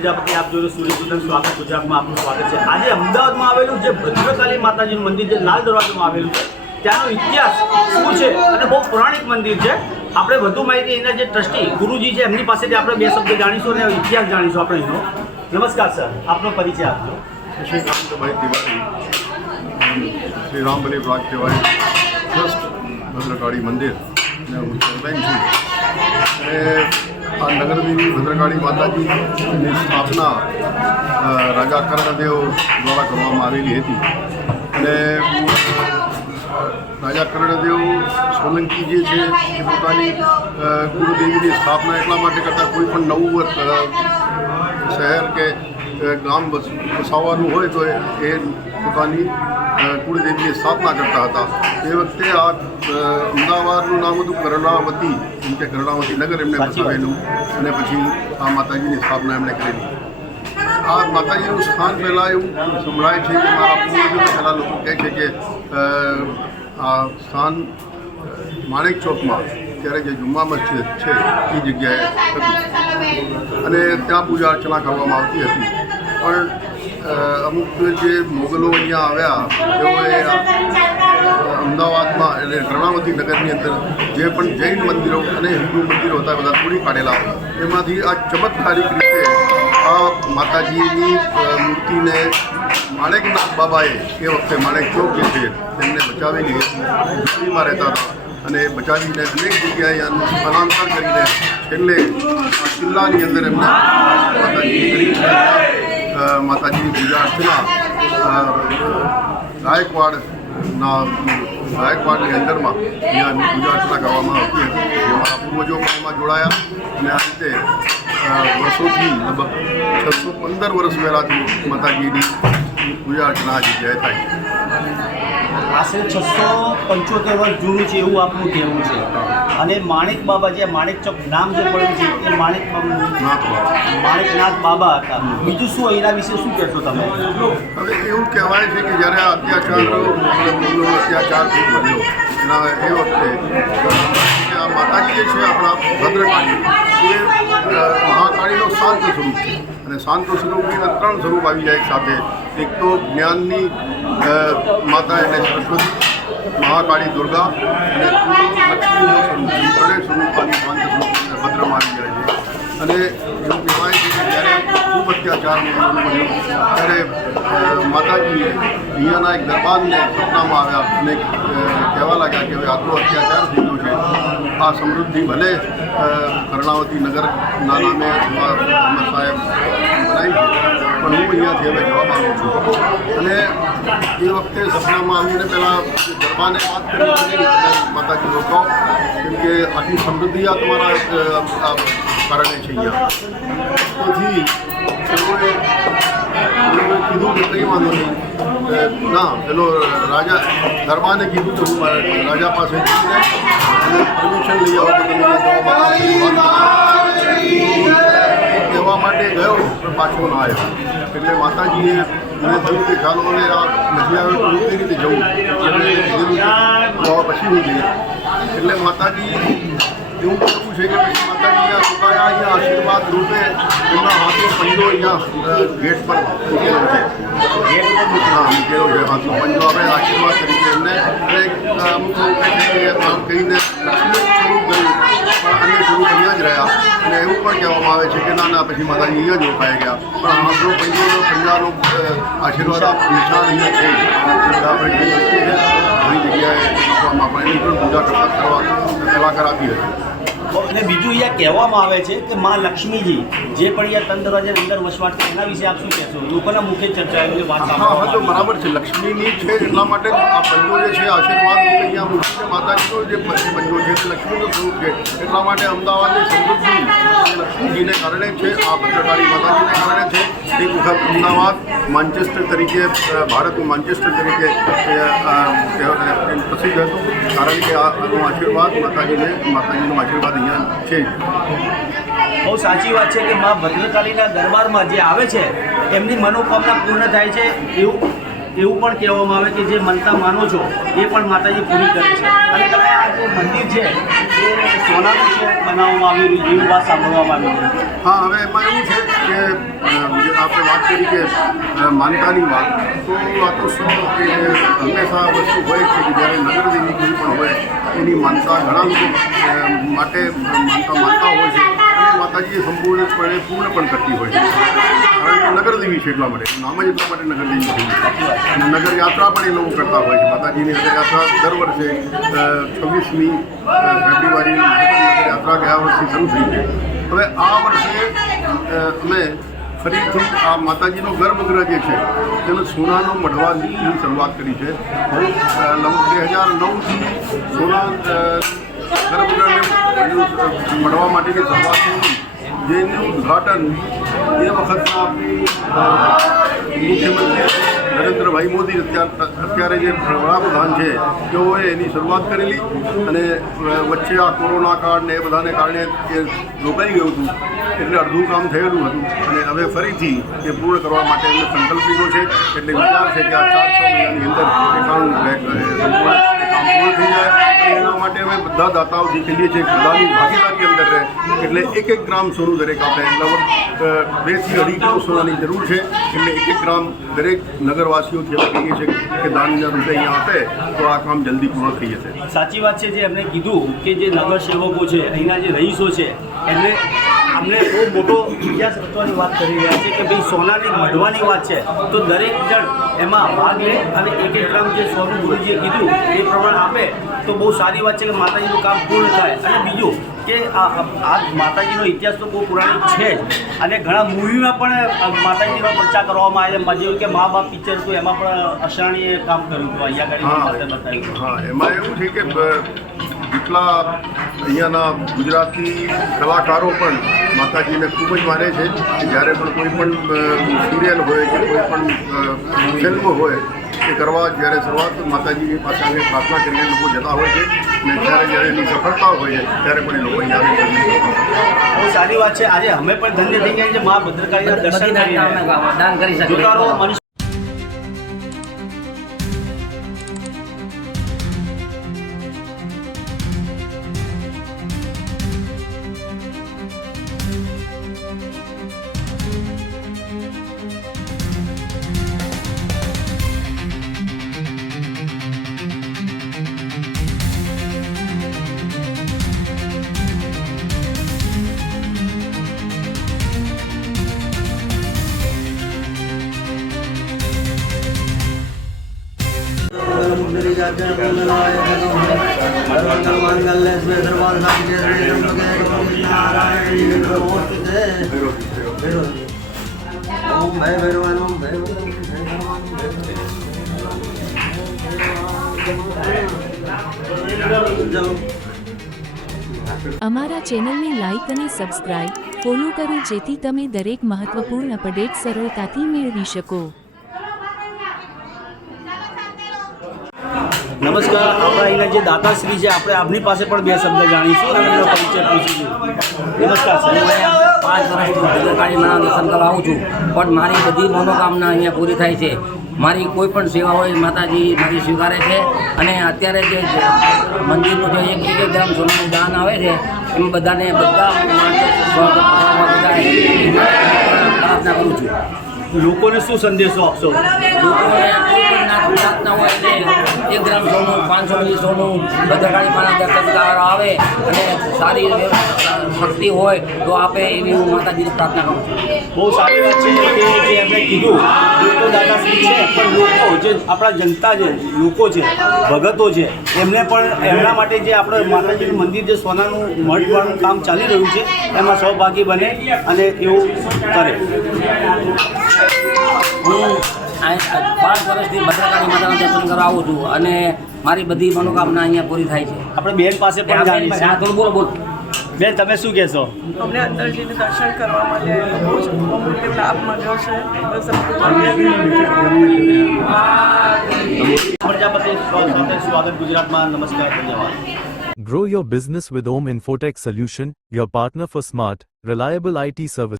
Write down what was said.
પ્રજાપતિ આપ જોયું સૂર્યપૂજન સ્વાગત ગુજરાતમાં આપનું સ્વાગત છે। આજે અમદાવાદમાં આવેલું જે ભદ્રકાળી માતાજીનું મંદિર જે લાલ દરવાજામાં આવેલું છે ત્યાંનો ઇતિહાસ શું છે અને બહુ પૌરાણિક મંદિર છે। આપણે વધુ માહિતી એના જે ટ્રસ્ટી ગુરુજી છે એમની પાસેથી આપણે બે શબ્દ જાણીશું અને ઇતિહાસ જાણીશું આપણે એનો। નમસ્કાર સર, આપનો પરિચય આપજો। श्री कांतभाई तिवारी, श्री रामबली ब्लॉक तिवारी ट्रस्ट भद्रकाળી મંદિર ને હું ચેરમેન છું। અને આ નગરદેવી ભદ્રકાળી માતાજીની સ્થાપના રાજા કર્ણદેવ દ્વારા કરવામાં આવેલી હતી। અને રાજા કર્ણદેવ સોલંકી જે છે એ પોતાની કુળદેવીની સ્થાપના એટલા માટે કરતા કોઈ પણ નવું શહેર કે ગામ વસાવવાનું હોય તો એ પોતાની કુળદેવીની સ્થાપના કરતા હતા। એ વખતે આ અમદાવાદનું નામ હતું કર્ણાવતી, એમ કે કર્ણાવતી નગર એમને બસાવેલું અને પછી આ માતાજીની સ્થાપના એમણે કરેલી। આ માતાજીનું સ્થાન પહેલાં એવું સંભળાય છે કે મારા પૂર્વજો પહેલાં લોકો કહે છે કે આ સ્થાન માણેક ચોકમાં ત્યારે જે જુમ્મા મસ્જિદ છે એ જગ્યાએ હતું અને ત્યાં પૂજા અર્ચના કરવામાં આવતી હતી। પણ અમુક જે મોગલો અહીંયા આવ્યા તેઓએ અમદાવાદમાં એટલે કર્ણાવતી નગરની અંદર જે પણ જૈન મંદિરો અને હિન્દુ મંદિરો હતા બધા તોડી કાઢેલા। એમાંથી આ ચમત્કારિક રીતે આ માતાજીની મૂર્તિને માણેકનાથ બાબાએ એ વખતે માણેક ચોક જે છે તેમને બચાવેલી હતી। ઝૂંપડીમાં રહેતા હતા અને બચાવીને અનેક જગ્યાએ સ્થળાંતર કરીને છેલ્લે કિલ્લાની અંદર એમને માતાજીની પૂજા અર્ચના ગાયકવાડની અંદરમાં અહીંયા પૂજા અર્ચના કરવામાં આવતી હતી। અમારા પૂર્વજો પણ એમાં જોડાયા અને આ રીતે વર્ષોથી લગભગ 615 વર્ષ પહેલાંથી માતાજીની પૂજા અર્ચના આ જગ્યાએ થાય। આશરે 675 વર્ષ જૂનું છે એવું આપનું કહેવું છે। અને માણેક બાબા જે માણેક ચોક નામ જે પડ્યું છે એ માણેકનાથ બાબા હતા। બીજું શું એના વિશે શું કહેશો તમે? હવે એવું કહેવાય છે કે જ્યારે આ અત્યાચાર ખૂબ વધ્યો એના એ વખતે આ માતાજી જે છે આપણા ભદ્રકાળી એ મહાકાળીનો શાંત સ્વરૂપ છે અને શાંત સ્વરૂપના 3 સ્વરૂપ આવી જાય એક સાથે। એક તો જ્ઞાનની માતા એટલે સરસ્વતી, મહાકાળી દુર્ગા અને લક્ષ્મીનું સ્વરૂપ, ત્રણેય સ્વરૂપની શાંત સ્વરૂપ ભદ્રમાં આવી જાય છે। અને એવું કહેવાય છે કે જ્યારે ખૂબ અત્યાચારનો બન્યો ત્યારે માતાજીએ અહીંયાના એક દરબારને સપનામાં આવ્યા અને કહેવા લાગ્યા કે હવે આટલો અત્યાચાર થઈ ગયો છે, આ સમૃદ્ધિ ભલે કર્ણાવતી નગરના નામે સાહેબ બનાવી પણ હું અહીંયાથી હવે જવા માગું છું। અને એ વખતે સપનામાં આવીને પહેલાં દરબારને વાત કરી માતાજી રોકાઓ, કેમ કે આટલી સમૃદ્ધિ આ તમારા કારણે છે અહીંયા। તેથી લોકોએ કીધું કે કંઈ વાંધો નહીં, ના પેલો રાજા દરબારને કીધું કે હું રાજા પાસે જઈને અને પરમિશન લઈ આવો કે તમે કહેવા માટે ગયો પણ પાછો ના આવ્યો। એટલે માતાજીએ મને થયું કે ચાલો હવે આ નથી આવે તો કઈ રીતે જવું, એટલે કીધેલું પછી હું જઈએ। એટલે માતાજી એવું કરવું છે કે પછી માતાજી અહીંયા આશીર્વાદ રૂપે એમના હાથનો પંજો અહીંયા ગેટ પર મૂકેલો છે। મૂકેલો છે હાથનો પંજો આપણે આશીર્વાદ તરીકે એમને અમુક લોકો આમ કહીને લક્ષ્મી સ્વરૂપ ગયું પણ અન્ય સ્વરૂપ અહીંયા જ રહ્યા। અને એવું પણ કહેવામાં આવે છે કે ના પછી માતાજી અહીંયા જ રોકાઈ ગયા, પણ આપણો પંજાનો આશીર્વાદ નિશાન અહીંયા છે। આપણે કહી શકીએ કે ઘણી જગ્યાએ આપણે એની પણ પૂજા કરવા કરાતી હતી। અને બીજું અહીંયા કહેવામાં આવે છે કે માં લક્ષ્મીજી જે પણ અહીંયા તન દરવાજાની અંદર વસવાટ કરે એના વિશે આપ શું કહેશો? લોકોના મુખે ચર્ચા એવી વાત હા તો બરાબર છે, લક્ષ્મીની છે એટલા માટે આ પંજો જે છે આશીર્વાદ અહીંયા મૂકીને માતાજીનો જે પંજો છે તે લક્ષ્મીનું સ્વરૂપ છે। એટલા માટે અમદાવાદની સમૃદ્ધિ લક્ષ્મીજીને કારણે છે, આ ભદ્રકાળી માતાજીને કારણે છે। એક વખત અમદાવાદ માન્ચેસ્ટર તરીકે ભારતનું માન્ચેસ્ટર તરીકે પ્રસિદ્ધ હતું, કારણ કે આનો આશીર્વાદ માતાજીનો આશીર્વાદ અહીંયા છે। બહુ સાચી વાત છે કે મા ભદ્રકાળીના દરબારમાં જે આવે છે એમની મનોકામના પૂર્ણ થાય છે એવું પણ કહેવામાં આવે કે જે મનતા માનો છો એ પણ માતાજી પૂરી કરે છે। અને તમે આ જે મંદિર છે એ સોનાનું છે બનાવવામાં આવ્યું એવી વાત સાંભળવામાં આવી છે. હા, હવે એમાં એવું છે કે આપણે વાત કરી કે માનતાની વાત, તો આ તો હંમેશા વસ્તુ હોય છે કે જ્યારે નગરદેવી કોઈ પણ હોય એની માનતા ઘણા લોકો માટે માનતા હોય છે અને માતાજી સંપૂર્ણપણે પૂર્ણ પણ કરતી હોય છે, કારણ કે નગરદેવી છે એટલા માટે, નામ જ એટલા માટે નગરદેવી છે. અને નગર યાત્રા પણ એ લોકો કરતા હોય છે. માતાજીની નગર યાત્રા દર વર્ષે 26મી ફેબ્રુઆરી નગર યાત્રા ગયા વર્ષથી શરૂ થઈ છે. હવે આ વર્ષે અમે ફરીથી આ માતાજીનો ગર્ભગૃહ જે છે તેનો સોનાનો મઢવાની શરૂઆત કરી છે. 2009થી સોના ગર્ભગૃહને મઢવા માટેની શરૂઆત થઈ, જેનું ઉદ્ઘાટન એ વખતના મુખ્યમંત્રી નરેન્દ્રભાઈ મોદી અત્યારે જે વડાપ્રધાન છે તેઓએ એની શરૂઆત કરેલી, અને વચ્ચે આ કોરોના કાળ ને એ બધાને કારણે એ રોકાઈ ગયું હતું, એટલે અડધું કામ થયેલું હતું અને હવે ફરીથી એ પૂર્ણ કરવા માટે એમને સંકલ્પ લીધો છે. એટલે વિચાર છે કે આ 4-6 મહિનાની અંદર એ કામ પૂર્ણ થઈ જાય. એના માટે અમે બધા દાતાઓ જે કહીએ છીએ બધાની ભાગીદારી અંદર રહે, એટલે 1-1 ગ્રામ સોનું દરેક આપણે લગભગ 2 થી 2.5 કિલો સોનાની જરૂર છે. એટલે 1-1 ગ્રામ દરેક નગરવાસીઓથી અમે કહીએ છીએ કે દાનના રૂપે અહીંયા આપે તો આ કામ જલ્દી પૂર્ણ થઈ જશે. સાચી વાત છે જે એમણે કીધું કે જે નગર સેવકો છે, અહીંના જે રહીશો છે, એમને અમને બહુ મોટો ઇતિહાસ રચવાની વાત કરી રહ્યા છે કે ભાઈ સોનાની મઢવાની વાત છે તો દરેક જણ એમાં ભાગ લે અને 1-1 ગ્રામ જે સોનું ગુરુજીએ કીધું એ પ્રમાણે આપે તો બહુ સારી વાત છે કે માતાજીનું કામ પૂર્ણ થાય. અને બીજું કે આ માતાજીનો ઇતિહાસ તો બહુ પુરાણિક છે જ, અને ઘણા મૂવીમાં પણ માતાજીનો ચર્ચા કરવામાં આવે છે. જેવું કે મા બાપ પિક્ચર હતું એમાં પણ અશાણીએ કામ કર્યું હતું, અહીંયા આગળ બતાવ્યું. હા, એમાં એવું છે કે જેટલા અહીંયાના ગુજરાતી કલાકારો પણ માતાજીને ખૂબ જ માને છે. જ્યારે પણ કોઈ પણ સિરિયલ હોય કે કોઈ પણ ફિલ્મ હોય એ કરવા જ્યારે શરૂઆત માતાજીની પાસે અમે પ્રાર્થના કરીને લોકો જતા હોય છે, અને જ્યારે એની સફળતા હોય છે ત્યારે પણ એ લોકો અહીંયા આવે છે. બહુ સારી વાત છે. આજે અમે પણ ધન્ય થઈ ગયા છે મા ભદ્રકાળીના દર્શન કરીને દાન કરી શકીએ. અમારા ચેનલને લાઇક અને સબસ્ક્રાઇબ ફોલો કરો જેથી તમે દરેક મહત્વપૂર્ણ અપડેટ સરળતાથી મેળવી શકો. નમસ્કાર. આપણા અહીંના જે દાતાશ્રી છે આપણે આપની પાસે પણ 2 શબ્દ જાણીશું અને એમનો પરિચય પૂછીશું. નમસ્કાર સર. 5 વર્ષથી ભદ્રકાળીમાં દર્શન કરવા આવું છું, પણ મારી બધી મનોકામના અહીંયા પૂરી થાય છે. મારી કોઈ પણ સેવા હોય માતાજી મારી સ્વીકારે છે, અને અત્યારે જે મંદિરનું જે 1-1 ગ્રામ સોનાનું દાન આવે છે એમાં બધા પ્રાર્થના કરું છું. લોકોને શું સંદેશો આપશો? લોકોને કોઈ પણ પ્રાર્થના હોય એટલે 1 ગ્રામ સોનું 500 મિલી સોનું ભદ્રકાળીમાંના દર્શન કરવા આવે અને સારી શક્તિ હોય તો આપે એવી હું માતાજીને પ્રાર્થના કરું છું. બહુ સારી વાત છે કે જે એમણે કીધું લોકો દાદાશ્રી છે, પણ લોકો જે આપણા જનતા છે, લોકો છે, ભગતો છે, એમને પણ એમના માટે જે આપણે માતાજીનું મંદિર જે સોનાનું મઢવાનું કામ ચાલી રહ્યું છે એમાં સહભાગી બને અને એવું કરે. હું 5 વર્ષથી ભદ્રકાળી માતાના દર્શન કરવા આવું છું અને મારી બધી મનોકામના અહીંયા પૂરી થાય છે. આપણે બેન પાસે પણ જાણીશું. બોલો. બેન તમે શું કહેશો? અમને અંદરજીને દર્શન કરવા માટે બહુ જ અમૂલ્ય લાભ મળ્યો છે. બસ પ્રજાપતિ સ્વાગત ગુજરાતમાં. નમસ્કાર, ધન્યવાદ. Grow your business with Om Infotech Solution, your partner for smart, reliable IT service.